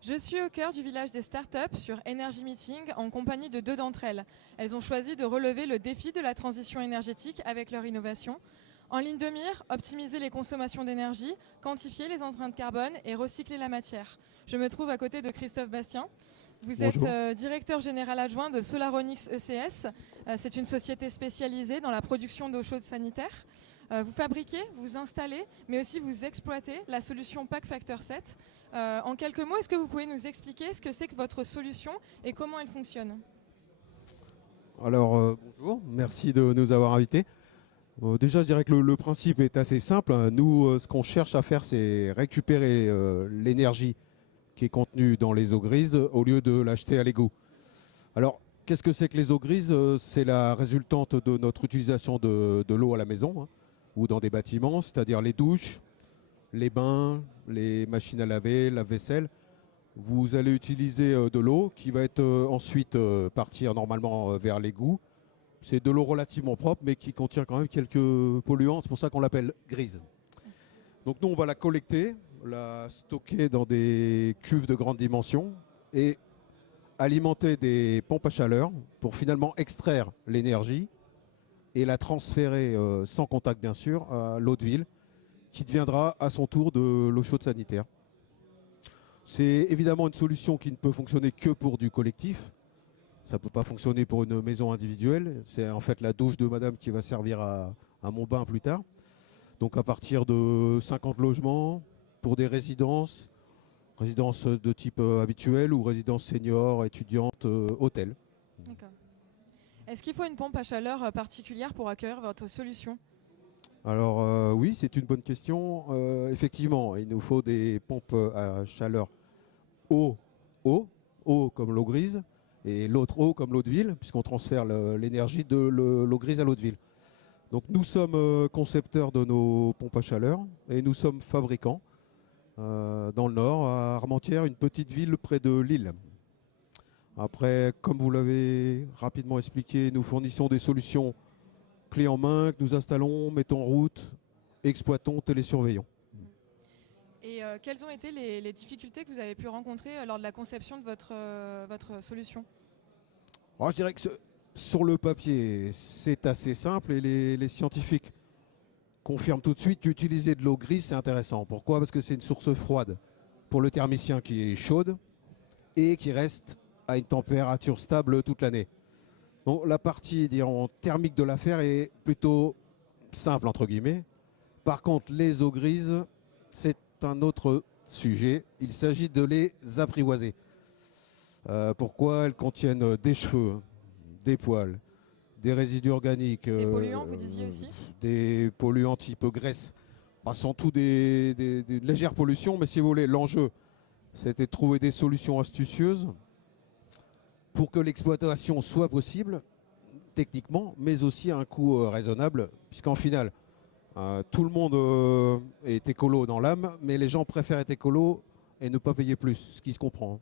Je suis au cœur du village des startups sur Energy Meeting en compagnie de deux d'entre elles. Elles ont choisi de relever le défi de la transition énergétique avec leur innovation. En ligne de mire, optimiser les consommations d'énergie, quantifier les empreintes carbone et recycler la matière. Je me trouve à côté de Christophe Bastien. Vous êtes Bonjour. directeur général adjoint de Solaronics ECS. C'est une société spécialisée dans la production d'eau chaude sanitaire. Vous fabriquez, vous installez, mais aussi vous exploitez la solution Pack Factor 7. En quelques mots, est-ce que vous pouvez nous expliquer ce que c'est que votre solution et comment elle fonctionne ? Alors, bonjour, merci de nous avoir invités. Déjà, je dirais que le principe est assez simple. Nous, ce qu'on cherche à faire, c'est récupérer l'énergie qui est contenue dans les eaux grises au lieu de l'acheter à l'égout. Alors, qu'est-ce que c'est que les eaux grises ? C'est la résultante de notre utilisation de l'eau à la maison ou dans des bâtiments, c'est-à-dire les douches, les bains, les machines à laver, la vaisselle. Vous allez utiliser de l'eau qui va être ensuite partir normalement vers l'égout. C'est de l'eau relativement propre, mais qui contient quand même quelques polluants. C'est pour ça qu'on l'appelle grise. Donc nous, on va la collecter, la stocker dans des cuves de grande dimension et alimenter des pompes à chaleur pour finalement extraire l'énergie et la transférer sans contact, bien sûr, à l'eau de ville, qui deviendra à son tour de l'eau chaude sanitaire. C'est évidemment une solution qui ne peut fonctionner que pour du collectif. Ça ne peut pas fonctionner pour une maison individuelle. C'est en fait la douche de madame qui va servir à mon bain plus tard. Donc à partir de 50 logements pour des résidences de type habituel ou résidences seniors, étudiantes, hôtels. D'accord. Est-ce qu'il faut une pompe à chaleur particulière pour accueillir votre solution ? Alors oui, c'est une bonne question. Effectivement, il nous faut des pompes à chaleur eau comme l'eau grise, et l'autre eau comme l'eau de ville, puisqu'on transfère l'énergie de l'eau grise à l'eau de ville. Donc nous sommes concepteurs de nos pompes à chaleur et nous sommes fabricants dans le nord, à Armentières, une petite ville près de Lille. Après, comme vous l'avez rapidement expliqué, nous fournissons des solutions clés en main que nous installons, mettons en route, exploitons, télésurveillons. Et quelles ont été les difficultés que vous avez pu rencontrer lors de la conception de votre solution ? Alors, je dirais que sur le papier, c'est assez simple et les scientifiques confirment tout de suite qu'utiliser de l'eau grise, c'est intéressant. Pourquoi ? Parce que c'est une source froide pour le thermicien qui est chaude et qui reste à une température stable toute l'année. Donc la partie, dirons, thermique de l'affaire est plutôt simple, entre guillemets. Par contre, les eaux grises, c'est un autre sujet. Il s'agit de les apprivoiser. Pourquoi ? Elles contiennent des cheveux, des poils, des résidus organiques. Des polluants, vous disiez aussi ? Des polluants type graisse. Ce sont tous des légères pollutions, mais si vous voulez, l'enjeu, c'était de trouver des solutions astucieuses pour que l'exploitation soit possible, techniquement, mais aussi à un coût raisonnable, puisqu'en final, tout le monde est écolo dans l'âme, mais les gens préfèrent être écolo et ne pas payer plus, ce qui se comprend.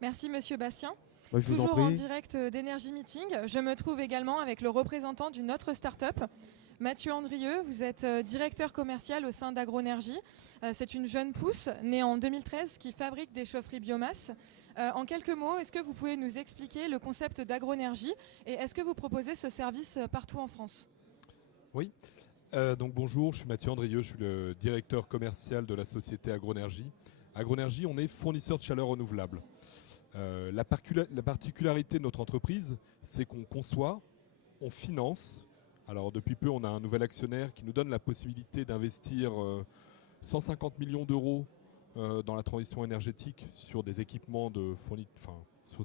Merci Monsieur Bastien. Moi, je vous en Toujours en prie. direct d'Energy Meeting, je me trouve également avec le représentant d'une autre start-up, Mathieu Andrieux. Vous êtes directeur commercial au sein d'Agronergie. C'est une jeune pousse née en 2013 qui fabrique des chaufferies biomasse. En quelques mots, est-ce que vous pouvez nous expliquer le concept d'Agronergie et est-ce que vous proposez ce service partout en France ? Oui. Donc bonjour, je suis Mathieu Andrieux, je suis le directeur commercial de la société Agronergie. Agronergie, on est fournisseur de chaleur renouvelable. La particularité de notre entreprise, c'est qu'on conçoit, on finance. Alors depuis peu, on a un nouvel actionnaire qui nous donne la possibilité d'investir 150 millions d'euros dans la transition énergétique sur des équipements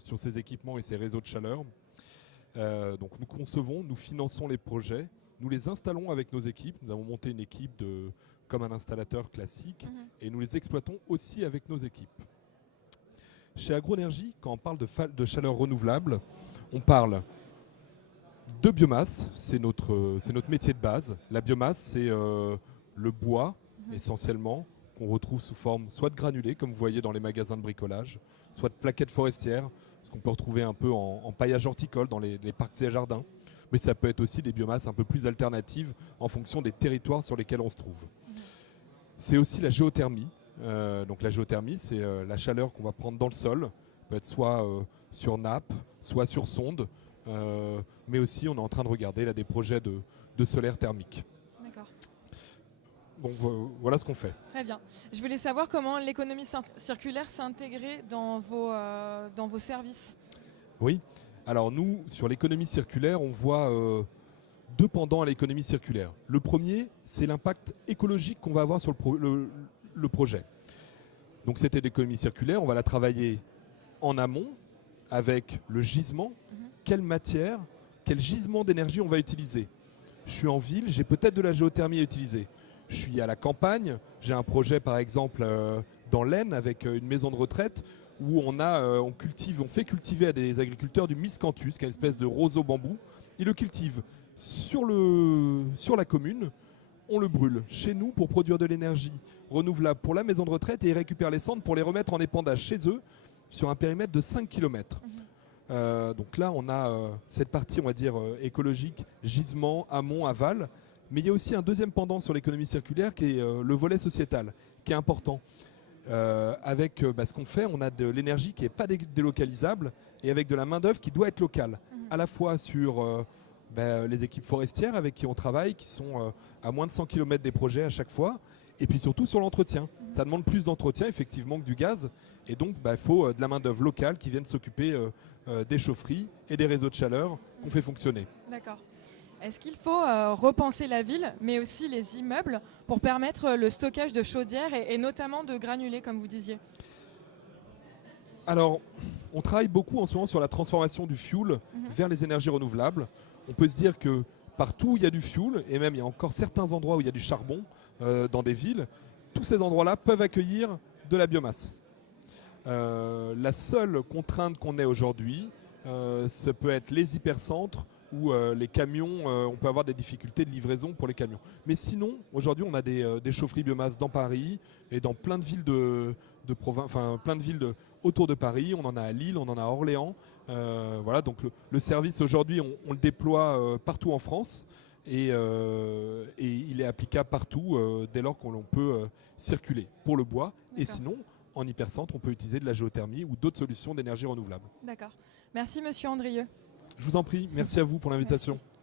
sur ces équipements et ces réseaux de chaleur. Donc nous concevons, nous finançons les projets, nous les installons avec nos équipes. Nous avons monté une équipe comme un installateur classique et nous les exploitons aussi avec nos équipes. Chez Agronergie, quand on parle de chaleur renouvelable, on parle de biomasse, c'est notre métier de base. La biomasse, c'est le bois essentiellement, qu'on retrouve sous forme soit de granulés, comme vous voyez dans les magasins de bricolage, soit de plaquettes forestières, ce qu'on peut retrouver un peu en paillage horticole dans les parcs et jardins. Mais ça peut être aussi des biomasses un peu plus alternatives en fonction des territoires sur lesquels on se trouve. C'est aussi la géothermie. Donc la géothermie, c'est la chaleur qu'on va prendre dans le sol, peut être soit sur nappe, soit sur sonde, mais aussi on est en train de regarder là, des projets de solaire thermique. D'accord. Donc voilà ce qu'on fait. Très bien. Je voulais savoir comment l'économie circulaire s'est intégrée dans vos services. Oui, alors nous, sur l'économie circulaire, on voit deux pendants à l'économie circulaire. Le premier, c'est l'impact écologique qu'on va avoir sur le projet. Donc cette économie circulaire, on va la travailler en amont avec le gisement. Quelle matière, quel gisement d'énergie on va utiliser. Je suis en ville, j'ai peut-être de la géothermie à utiliser. Je suis à la campagne, j'ai un projet par exemple dans l'Aisne avec une maison de retraite où on fait cultiver à des agriculteurs du miscanthus, qui est une espèce de roseau bambou. Ils le cultivent sur la commune, on le brûle chez nous pour produire de l'énergie renouvelable pour la maison de retraite et ils récupèrent les cendres pour les remettre en épandage chez eux sur un périmètre de 5 km. Donc là, on a cette partie, on va dire, écologique, gisement, amont, aval. Mais il y a aussi un deuxième pendant sur l'économie circulaire qui est le volet sociétal, qui est important. Avec ce qu'on fait, on a de l'énergie qui n'est pas délocalisable et avec de la main-d'œuvre qui doit être locale, à la fois sur les équipes forestières avec qui on travaille, qui sont à moins de 100 km des projets à chaque fois, et puis surtout sur l'entretien. Ça demande plus d'entretien effectivement que du gaz, et donc il faut de la main-d'œuvre locale qui vienne s'occuper des chaufferies et des réseaux de chaleur qu'on fait fonctionner. D'accord. Est-ce qu'il faut repenser la ville, mais aussi les immeubles, pour permettre le stockage de chaudières et notamment de granulés, comme vous disiez? Alors, on travaille beaucoup en ce moment sur la transformation du fuel vers les énergies renouvelables. On peut se dire que partout où il y a du fuel, et même il y a encore certains endroits où il y a du charbon dans des villes, tous ces endroits-là peuvent accueillir de la biomasse. La seule contrainte qu'on ait aujourd'hui, ça peut être les hypercentres où les camions, on peut avoir des difficultés de livraison pour les camions. Mais sinon, aujourd'hui, on a des chaufferies biomasse dans Paris et dans plein de villes autour de Paris. On en a à Lille, on en a à Orléans. Voilà, donc le service aujourd'hui, on le déploie partout en France et il est applicable partout dès lors qu'on peut circuler pour le bois. Et sinon, en hypercentre, on peut utiliser de la géothermie ou d'autres solutions d'énergie renouvelable. D'accord. Merci Monsieur Andrieux. Je vous en prie, merci à vous pour l'invitation. Merci.